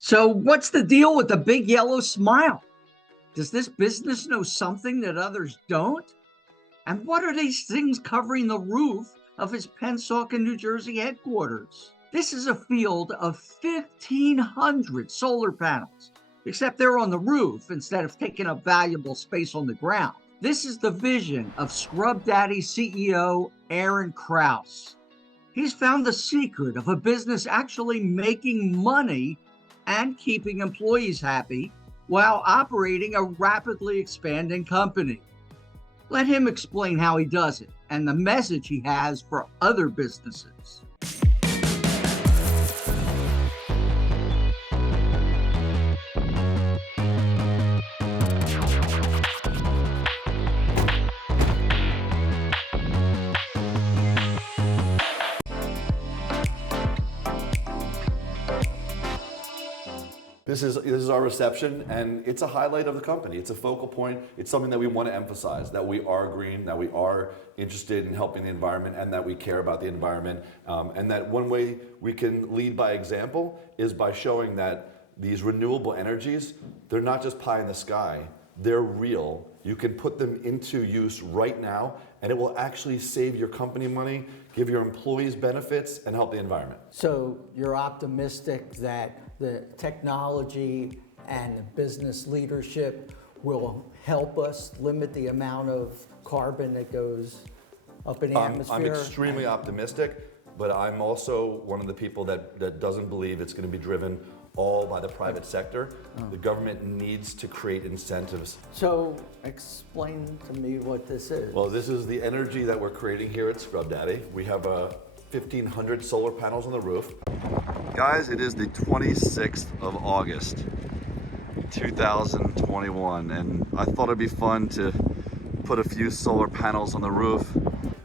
So, what's the deal with the big yellow smile? Does this business know something that others don't? And what are these things covering the roof of his Pennsauken, New Jersey headquarters? This is a field of 1,500 solar panels, except they're on the roof instead of taking up valuable space on the ground. This is the vision of Scrub Daddy CEO Aaron Krause. He's found the secret of a business actually making money and keeping employees happy while operating a rapidly expanding company. Let him explain how he does it and the message he has for other businesses. This is our reception, and it's a highlight of the company. It's a focal point. It's something that we want to emphasize, that we are green, that we are interested in helping the environment, and that we care about the environment. And that one way we can lead by example is by showing that these renewable energies, they're not just pie in the sky. They're real. You can put them into use right now, and it will actually save your company money, give your employees benefits, and help the environment. So you're optimistic that the technology and business leadership will help us limit the amount of carbon that goes up in the atmosphere? I'm extremely optimistic, but I'm also one of the people that doesn't believe it's going to be driven all by the private sector. The government needs to create incentives. So explain to me what this is. Well, this is the energy that we're creating here at Scrub Daddy. We have 1,500 solar panels on the roof. Guys, it is the 26th of August, 2021, and I thought it'd be fun to put a few solar panels on the roof.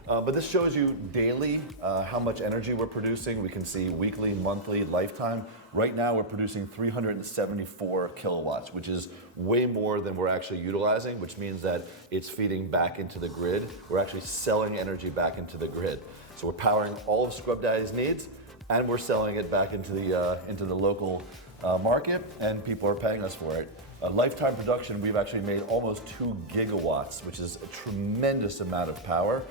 But this shows you daily how much energy we're producing. We can see weekly, monthly, lifetime. Right now we're producing 374 kilowatts, which is way more than we're actually utilizing, which means that it's feeding back into the grid. We're actually selling energy back into the grid. So we're powering all of Scrub Daddy's needs, and we're selling it back into the local market, and people are paying us for it. Lifetime production, we've actually made almost 2 gigawatts, which is a tremendous amount of power.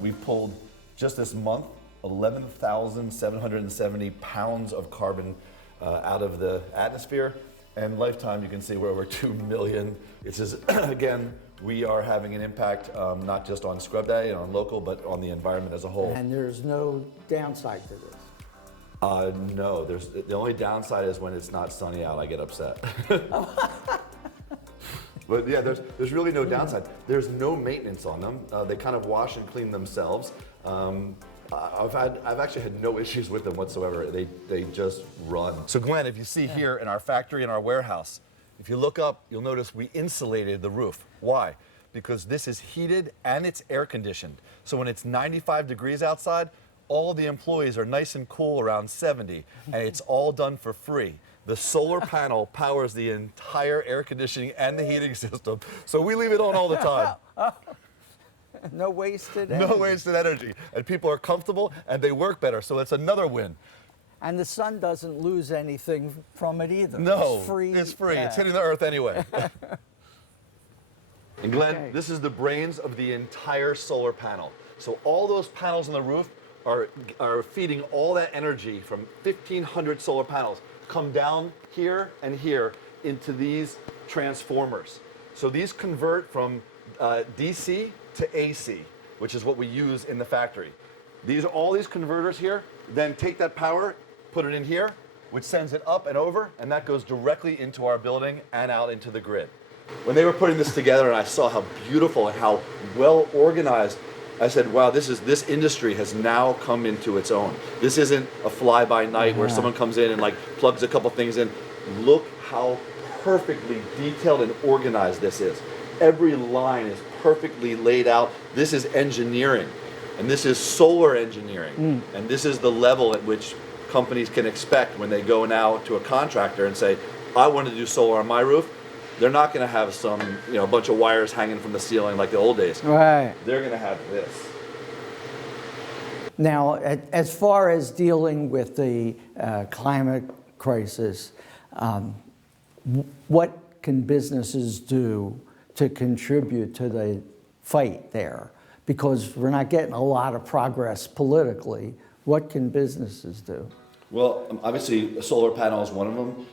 We've pulled, just this month, 11,770 pounds of carbon out of the atmosphere. And lifetime, you can see we're over 2 million. It's just, again, we are having an impact not just on Scrub Daddy and on local, but on the environment as a whole. And there's no downside to this? No, the only downside is when it's not sunny out, I get upset. But yeah, there's really no downside. There's no maintenance on them. They kind of wash and clean themselves. I've actually had no issues with them whatsoever. They just run. So Glenn, if you see here in our factory, in our warehouse, if you look up, you'll notice we insulated the roof. Why? Because this is heated and it's air conditioned. So when it's 95 degrees outside, all the employees are nice and cool around 70, and it's all done for free. The solar panel powers the entire air conditioning and the heating system, so we leave it on all the time. No wasted energy. No wasted energy. And people are comfortable and they work better, so it's another win. And the sun doesn't lose anything from it either. No, it's free. It's free. Yeah. It's hitting the earth anyway. And Glenn, Okay. This is the brains of the entire solar panel. So all those panels on the roof are feeding all that energy from 1,500 solar panels, come down here and here into these transformers. So these convert from DC to AC, which is what we use in the factory. All these converters here then take that power, put it in here, which sends it up and over, and that goes directly into our building and out into the grid. When they were putting this together and I saw how beautiful and how well organized, I said, wow, this industry has now come into its own. This isn't a fly-by-night where someone comes in and like plugs a couple things in. Look how perfectly detailed and organized this is. Every line is perfectly laid out. This is engineering, and this is solar engineering. And this is the level at which companies can expect when they go now to a contractor and say, I want to do solar on my roof. They're not going to have some, a bunch of wires hanging from the ceiling like the old days. Right. They're going to have this. Now, as far as dealing with the climate crisis, What can businesses do to contribute to the fight there? Because we're not getting a lot of progress politically. What can businesses do? Well, obviously, solar panel is one of them.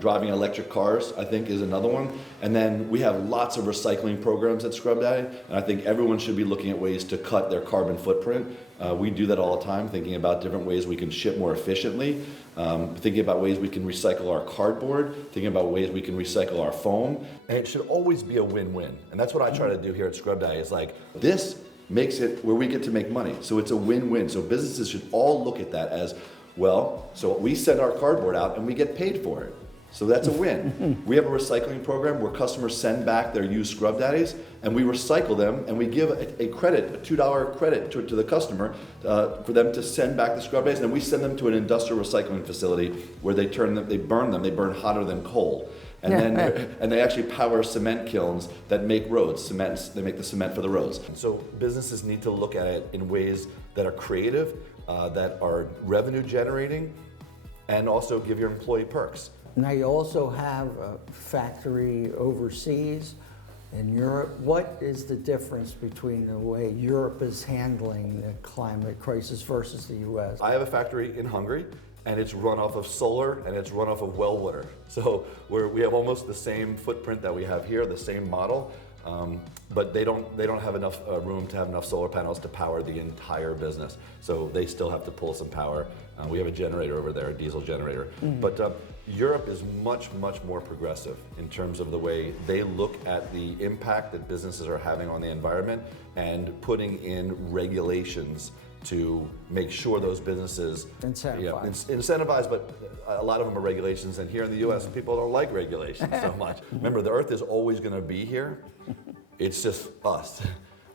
Driving electric cars, I think, is another one. And then we have lots of recycling programs at Scrub Daddy, and I think everyone should be looking at ways to cut their carbon footprint. We do that all the time, thinking about different ways we can ship more efficiently, thinking about ways we can recycle our cardboard, thinking about ways we can recycle our foam. And it should always be a win-win. And that's what I try to do here at Scrub Daddy, is like, this makes it where we get to make money. So it's a win-win. So businesses should all look at that as, well, so we send our cardboard out and we get paid for it. So that's a win. We have a recycling program where customers send back their used Scrub Daddies and we recycle them, and we give a credit, a $2 credit to the customer for them to send back the Scrub Daddies, and then we send them to an industrial recycling facility where they burn them, they burn hotter than coal. And then and they actually power cement kilns that make roads, they make the cement for the roads. So businesses need to look at it in ways that are creative, that are revenue generating, and also give your employee perks. Now you also have a factory overseas in Europe. What is the difference between the way Europe is handling the climate crisis versus the US? I have a factory in Hungary, and it's run off of solar and it's run off of well water. So we have almost the same footprint that we have here, the same model, but they don't have enough room to have enough solar panels to power the entire business. So they still have to pull some power. We have a generator over there, a diesel generator. But Europe is much, much more progressive in terms of the way they look at the impact that businesses are having on the environment and putting in regulations to make sure those businesses incentivize, but a lot of them are regulations, and here in the US people don't like regulations so much. Remember, the earth is always going to be here. It's just us.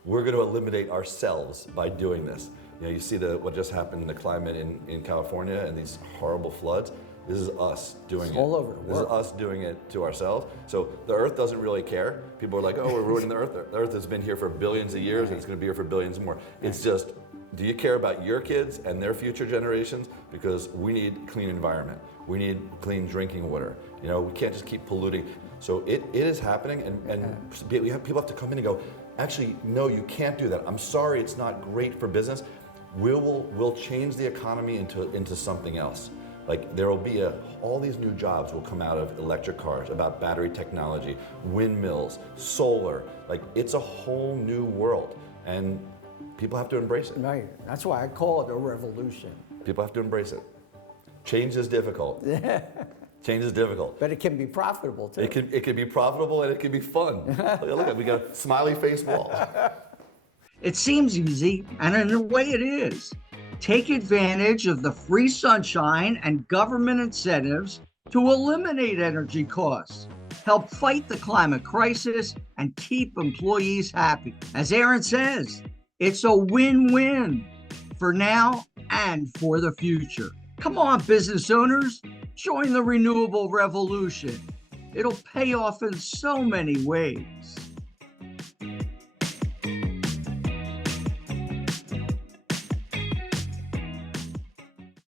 We're going to eliminate ourselves by doing this. You know, you see what just happened in the climate in California and these horrible floods. This is us doing it. All over the world. This is us doing it to ourselves. So the earth doesn't really care. People are like, oh, we're ruining the earth. The earth has been here for billions of years and it's going to be here for billions more. It's just, do you care about your kids and their future generations? Because we need clean environment. We need clean drinking water. You know, we can't just keep polluting. So it is happening, and we have people have to come in and go, actually, no, you can't do that. I'm sorry, it's not great for business. We'll change the economy into something else. Like there will be all these new jobs will come out of electric cars, about battery technology, windmills, solar. Like it's a whole new world, and people have to embrace it. Right. That's why I call it a revolution. People have to embrace it. Change is difficult. Change is difficult. But it can be profitable too. It can be profitable and it can be fun. Look at, we got a smiley face wall. It seems easy, and in a way it is. Take advantage of the free sunshine and government incentives to eliminate energy costs, help fight the climate crisis, and keep employees happy. As Aaron says, it's a win-win for now and for the future. Come on, business owners, join the renewable revolution. It'll pay off in so many ways.